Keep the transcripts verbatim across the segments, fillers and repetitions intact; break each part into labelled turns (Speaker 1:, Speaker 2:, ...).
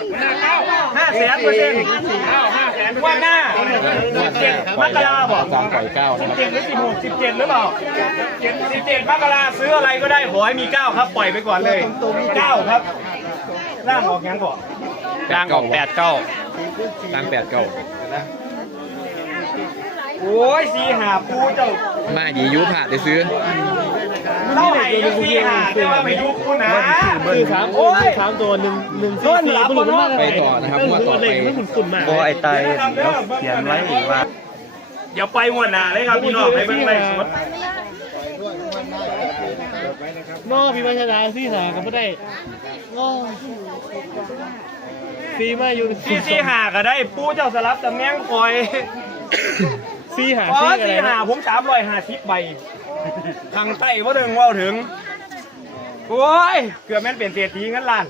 Speaker 1: ห้าแสนเปอร์เซ็นต์ว่าหน้าสิบเจ็ดมกราบอก
Speaker 2: สามปล่อยเก้า
Speaker 1: สิ
Speaker 2: นะ
Speaker 1: บ
Speaker 2: ครับ
Speaker 1: เจ็ดหรือสิบหกสิบเจ็ดหรือเปล่าสิบเจ็ดมกราซื้ออะไรก็ได้ขอให้มีเก้าครับปล่อยไปก่อนเลยเก้าครับร่างออกยังก่อนร่างออกแปดเก้า
Speaker 2: ตั้งแปดเก้า
Speaker 1: โอ้ยสีหาปูเจ้า
Speaker 2: มาหยียุผ่าได้ซื้อ
Speaker 1: เท่าไหร่ยูสีหาแต่ว่าไปดูคูนะ
Speaker 3: คือสามโอ้ยสามตัวหนึ่งหนึ่งสี่สี่บุรุษมาก
Speaker 2: ไปต่อนะครับงวดต่อไป
Speaker 3: ไม่หุ่นฝุ่นมาก
Speaker 4: โอ้ไอ้ไตแล้วเขียนไว้อีกว่า
Speaker 1: อย่าไปงวดหน้าเลยครับพี่น้องไปเบิ่งไล่สด
Speaker 3: นอพี่มาชนะสี่หาก็ไม่ได้งอสี่มาอยู่
Speaker 1: สีสีหาก็ได้ปูเจ้าสลับตำแหน่งคอย
Speaker 3: สี่หา
Speaker 1: อ๋อ
Speaker 3: สี่อะไร
Speaker 1: สีหาผมสามร้อยห้าสิบใบทางใต้ว่าถึงว่าถึงโอ้ยเกือบแม่นเป็นเศรษฐีงั้นล้าน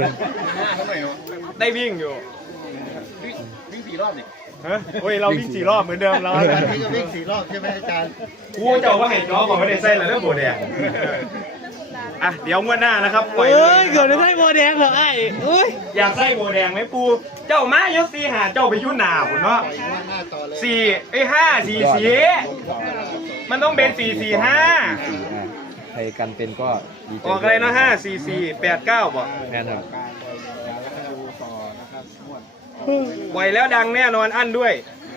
Speaker 1: ได้วิ่งอยู่วิ่งสี่รอบนี่ฮะโอ้ยเราวิ่งสี่รอบเหมือนเดิมเรา
Speaker 4: พี่ก็วิ่งสี่รอบใช่ไหมอาจารย์
Speaker 1: กูเจ้าว่าเห็นน้องบอกไม่ได้ใส่แล้วเรื่องโบแดงอ่ะเดี๋ยวงวดหน้านะครับปล่อย
Speaker 3: เอ้ยเกิดได้โมแดงเหรอไอ้เอ้ย
Speaker 1: อยากใส่โบแดงไหมปูเจ้ามายกสีหาเจ้าไปยุ่นหนาผมเนาะสี่ไอ้ห้าสี่สี่มันต้องเป็นสี่สี่ห้า
Speaker 2: ใครกันเป็นก็ดีใจ
Speaker 1: ออกอะไรนะห้าสี่สี่แปดเก้าบอก
Speaker 2: แน่นอน
Speaker 1: ปล่อยแล้วดังแน่นอนอั้นด้วย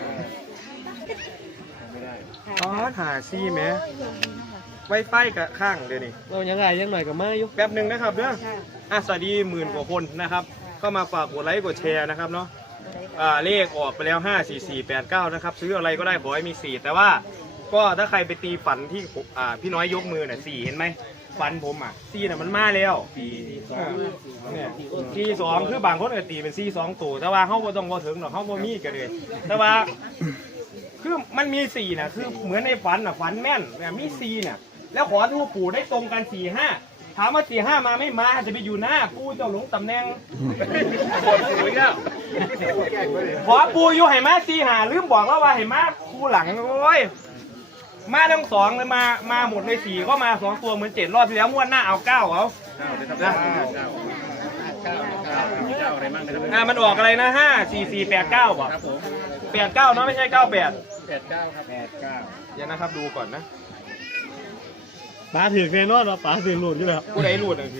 Speaker 1: อ๋อหาซี่ไหมไวไฟกับข้างเดี๋ยวนี้
Speaker 3: เรายังไงยังหน่อยกับมาอยู่
Speaker 1: แป๊บหนึ่งนะครับเด้ออ่ะสวัสดีหมื่นกว่าคนนะครับเข้ามาฝากกดไลค์กดแชร์นะครับเนาะอ่าเลขออกไปแล้วห้าสี่สี่แปดเก้านะครับซื้ออะไรก็ได้ขอให้มีสี่แต่ว่าก็ถ้าใครไปตีฝันที่อ่าพี่น้อยยกมือน่ะสี่เห็นไหมฝันผมอ่ะสี่น่ะมันมาแล้วสี่สองเนี่ยสี่สองคือบางคนก็ตีเป็นสี่สองตัวแต่ว่าเขาบ่ต้องบ่ถึงหรอกเขาบ่มีกันเลยแต่ว่าคือมันมีสี่น่ะคือเหมือนในฝันน่ะฝันแม่นเนี่ยมีสี่น่ะแล้วขอทูปู่ได้ตรงกันสี่ห้าถามว่าสี่ห้ามาไม่มาจะไปอยู่หน้าปูเจ้าหลงตำแหน่งขอปูอยู่ให้มาสี่หาลืมบอกแล้วว่าให้มาปูหลังโอ้ยมาทั้งสองเลยมามาหมดเลยสี่ก็มาสองตัวเหมือนเจ็ดรอบที่แล้วม้วนหน้าเอาเก้าเอานะอ่ามันออกอะไรนะห้าสี่สี่แปดเก้าบอกแปดเก้าเนาะไม่ใช่เก้าแปดแปดเก้าครับแปดเก้าเดี๋ยวนะครับดูก่อนนะ
Speaker 3: ป๋าถือแน่นอนว่าป๋าถือหลุดอยู่แล้ว
Speaker 1: ผู้ใดรูดนั่นคือ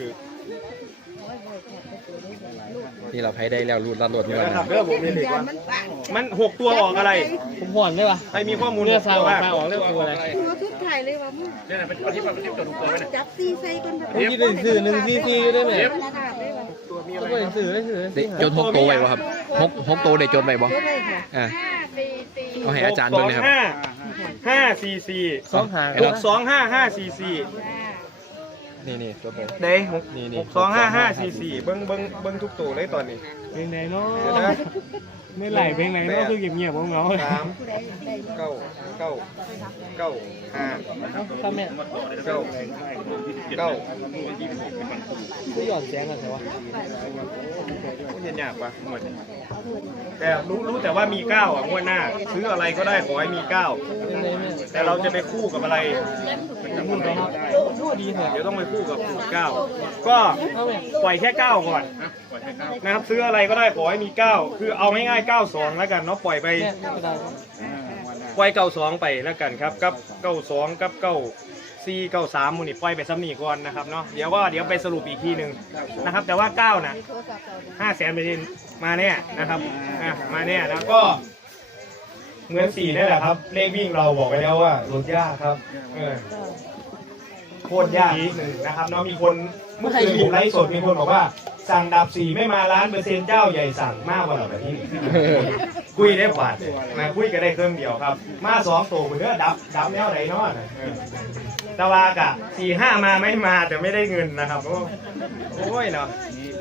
Speaker 2: ที่เราให้ได้แล้วรูดลัดรถ
Speaker 1: เดี๋
Speaker 2: เงิ
Speaker 1: ยวน นะครับ
Speaker 2: นะ
Speaker 1: เรื่องผมมีเด็กว่ามันหกตัวออกอะไร
Speaker 3: ผมผ่อนได้ปะ
Speaker 1: ใครมีข้อมูล
Speaker 3: เลือดซาว
Speaker 1: บ้าง
Speaker 3: มาออกเลือดตัวอะไร
Speaker 5: ตัวทุกถ่ายเลยว่ามึงเนี่ยเป็นคนที่แบบที่ตัวทุกตัวจับซีใส่กันแบบ
Speaker 3: ผมคิดถึงสื่อหนึ่งซีซีได้ไหม
Speaker 5: ขาดเลยว่ะ
Speaker 3: ก็เป็นสื่อได้สื่อ
Speaker 2: ได้จนหกโตวไว้บ่ครับหกหกโตวได้จนไว้บ่
Speaker 5: เยอะเลยค่ะ
Speaker 2: อ่า
Speaker 5: ห้าสี่สี่
Speaker 2: เอาให้อาจารย์เบิ่งนะครับ
Speaker 1: ห้าห้าสี่สี่
Speaker 3: สองหาง
Speaker 1: หกสองห้าห้าสี่สี่
Speaker 2: นี่นี่จดไป
Speaker 1: เด้หก
Speaker 2: นี่นี่
Speaker 1: หกสองห้าห้าสี่สี่เบิ้งเบิ้งเบิ้งทุกตัวเลยตอนนี้
Speaker 3: เพลงไหนเนาะ
Speaker 1: เดี๋ยวนะ
Speaker 3: ไม่ไหลเพลงไหนเนาะคือเงียบๆของเรา
Speaker 1: สามเก้าเก้าเก้าห้า
Speaker 3: ทำเนี่ย
Speaker 1: เก้าเก้า
Speaker 3: ผู้หย่อนแสงกันแต่ว่า
Speaker 1: เห็นยากปะหมดแต่รู้รู้แต่ว่ามีเก้าอ่ะงวดหน้าซื้ออะไรก็ได้ขอให้มีเก้า
Speaker 3: เป็นไงแม่
Speaker 1: แต่เราจะไปคู่กับอะไร
Speaker 3: พูดไปครับพูดดีเถอะ
Speaker 1: เดี๋ยวต้องไปคู่กับเก้าก็ปล่อยแค่เก้าก่อนนะครับซื้ออะไรก็ได้ขอให้มีเก้าคือเอาง่ายๆเก้าสองแล้วกันเนาะปล่อยไป
Speaker 3: แค่ก็ได้
Speaker 1: ปล่อยเก้าสองไปแล้วกันครับกับเก้าสองกับเก้าสี่เก้าสามมูนี่ปล่อยไปซ้ำนี่ก่อนนะครับเนาะเดี๋ยวก็เดี๋ยวไปสรุปอีกทีหนึ่งนะครับ แต่ว่าเก้านะห้าแสนเปอร์เซ็นต์มาแน่นะครับอ่ะมาแน่นะก็เหมือนสี่นี่แหละครับเลขวิ่งเราบอกไปแล้วว่าลดยากครับเออโคตรยากนิดหนึ่งนะครับเนาะมีคนเมื่อคืนผมไลฟ์สดมีคนบอกว่าสั่งดับสี่ไม่มาล้านเปอร์เซ็นต์เจ้าใหญ่สั่งมากกว่าเราแบบนี้คุยได้กว่านะคุยกันได้เครื่องเดียวครับ มาสองตัวเพื่อดับดับแนวไหนเนาะตะวากะสี่ห้ามาไม่มาแต่ไม่ได้เงินนะครับโอ้ยเนาะ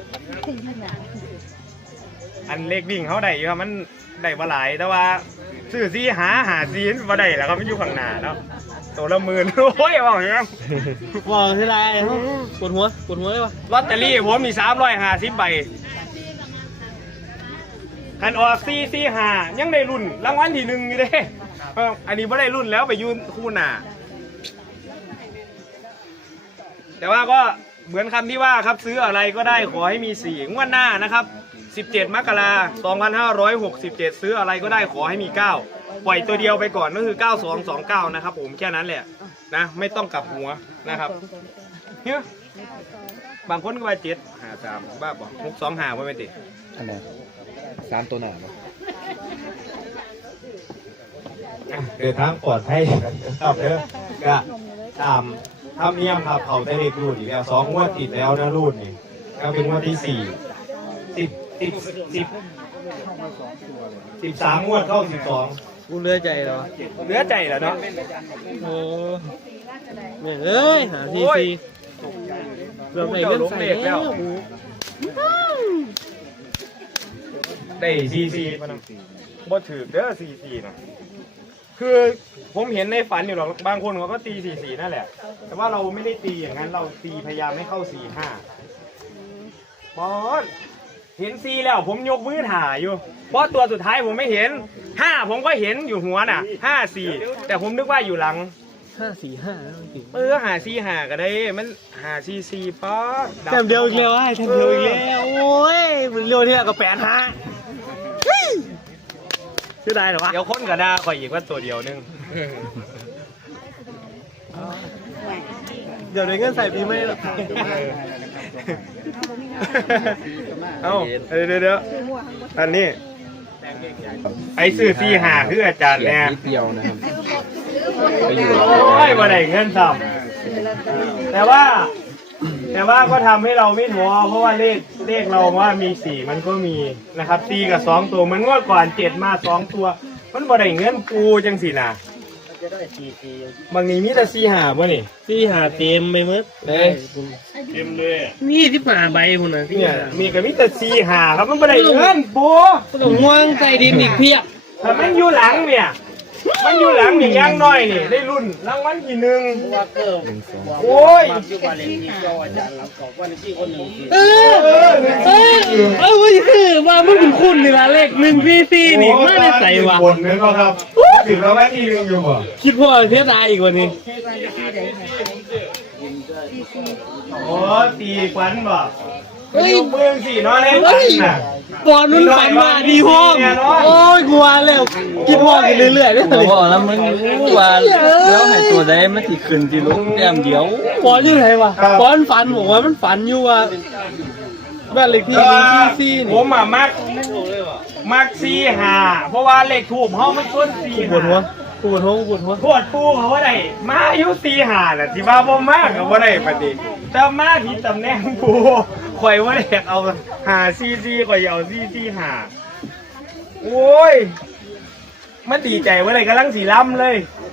Speaker 1: อันเลขวิ่งเขาได้อยู่ครับมันได้บ่หลายแต่ว่าซื้อซีหาหาซีนบ่ได้แล้วครับมันอยู่ข้างหน้าเนาะตัวละหมื่นโอ้ยว่าอย่างนี้
Speaker 3: บอกทีไรปวดหัวปวดหัวเลยวะ
Speaker 1: ลอตเตอรี่ผมมีสามร้อยห้าสิบใบคันออกซีซีหายังได้รุ่นรางวัลที่หนึ่งอยู่เด้เอออันนี้ไม่ได้รุ่นแล้วไปยืนคู่หน้าแต่ว่าก็เหมือนคำที่ว่าครับซื้ออะไรก็ได้ขอให้มีสี่งวดหน้านะครับสิบเจ็ดมกราคมสองพันห้าร้อยหกสิบเจ็ดซื้ออะไรก็ได้ขอให้มีเก้าปล่อยตัวเดียวไปก่อนก็คือเก้าสองสองเก้านะครับผมแค่นั้นแหละนะไม่ต้องกลับหัวนะครับเฮ้ยบางคนก็ไปเจ็ดหาสามบ้าบอกหกสองหาไม่เป็นติ
Speaker 2: อันไหนสามตัวหนาบ่
Speaker 1: เดินทางปลอดภัยครับเด้อก็ตามธรรมเนียมครับเขาได้เลขรูดอีกแล้วสองงวดติดแล้วนะรูดนี่ก็เป็นงวดที่สี่สิบสิบสิบสิบสามงวดเข้าสิบสอง
Speaker 3: กูเลือใจแล้ว
Speaker 1: เหลือใจแล้วเนาะ
Speaker 3: โอ้เนี่ยเอ้ยหาทีซีเริ่มได้เล่นใส่แล้ว
Speaker 1: ได้ซีซีบ่ถือเด้อซีซีนะคือผมเห็นในฝันอยู่หรอกบางคนเขาก็ตีสี่สี่นั่นแหละแต่ว่าเราไม่ได้ตีอย่างนั้นเราตีพยายามไม่เข้าสี่ห้าบอสเห็นซีแล้วผมยกมือถ่ายอยู่เพราะตัวสุดท้ายผมไม่เห็นห้าผมก็เห็นอยู่หัวน่ะห้าสี่แต่ผมนึกว่าอยู่หลัง
Speaker 3: ห้าสี่ห้าแล้วจริง
Speaker 1: เออหาซีหาก็ได้มันหาซีซีป๊อด
Speaker 3: แต้มเดียวอีกแล้วไอ้แต้มเดียวอีกแล้วโอ้ยมันเร็วที่กับแปดห้าชื่อได้หรอวะ
Speaker 1: เดี๋ยวคนก็ด่าข่อยอีกว่าตัวเดียวนึง
Speaker 3: เดี๋ยวได้เงินใส่ปีไม่หรอก
Speaker 1: เอ้าเดี๋ยวเดี๋ยวเดี๋ยวอันนี้ไอ้ซื้อซีหาคืออาจารย์
Speaker 2: เขีย
Speaker 1: แน่
Speaker 2: นนิดเดียวนะครับไปอยู่
Speaker 1: โอ้ยมาได้เงินซ้ำแต่ว่า แต่ว่าก็ทำให้เราไม่ท้อเพราะว่าเลขเลขเราว่ามีสี่มันก็มีนะครับสี่กับสองตัวมันงวดก่อนเจ็ดมาสองตัว มันบ่ได้เงินปูจังสินะบางนี้มีแต่สี่หาบ่นี่
Speaker 3: สี่หาเต็มไปหมด
Speaker 1: เอ้ย
Speaker 5: เต็มเลย
Speaker 3: นี่ที่ป่าใบคุณนะ
Speaker 1: เนี่ยมีกับมีแต่สี่หาครับมันบ่ได้เงินปู
Speaker 3: ต้องห่วงใส่ดินอีกเพียบ
Speaker 1: แต่มันอยู่หลังเนี่ย มันอยู่หลังนี่ย่างน้อยนี่ได้รุ่นรางวัลที่หนึ่ง
Speaker 2: หนึ่งสอง
Speaker 1: โอ้ย
Speaker 3: เออเออเออเออมันคือว่ามันเป็นคุณนี่ละเลขหนึ่งสี่สี่นี่มาได้ใส่วะ
Speaker 1: บนเลยครับถึงรางวัลที่หนึ่งอยู่บ่
Speaker 3: คิดว่าเสียดายอีกวันนี้
Speaker 1: โอ้ตีขวัญบ่เฮ้ยเมืองสี่น้อยเล่นขวัญน่ะ
Speaker 3: ก่อนนุ่นฝันมาดีห้องโอ้ยกลัวแล้วคิดว่ากันเรื่อยๆได้เลย
Speaker 6: บอกแล้วมึงรู้ว่าแล้วให้ตัวใดมันสิขึ้นสิลุกแต้มเดียว
Speaker 3: ก่อนยังไงวะก่อนฝันบอกว่ามันฝันอยู่ว่าบ้านเลขที่หนึ่งสี่สี่
Speaker 1: ผ
Speaker 3: นี่
Speaker 1: มอ่ะมักมักสี่หาเพราะว่าเลขถูกเฮามันต้นสี่
Speaker 3: ปวดหัวปวดหัวปวดหัว
Speaker 1: ปวดปูเขาว่าได้มาอายุสี่หาน่ะที่ว่าบ่มากเขาว่าได้ปฏิแต่มาที่ตำแหน่งปูข่อยว่าได้อยากเอาหาซีซีข่อยอยากเอาซีซีหาโอ้ยมันดีใจว่าได้กำลังสีล้ำเลย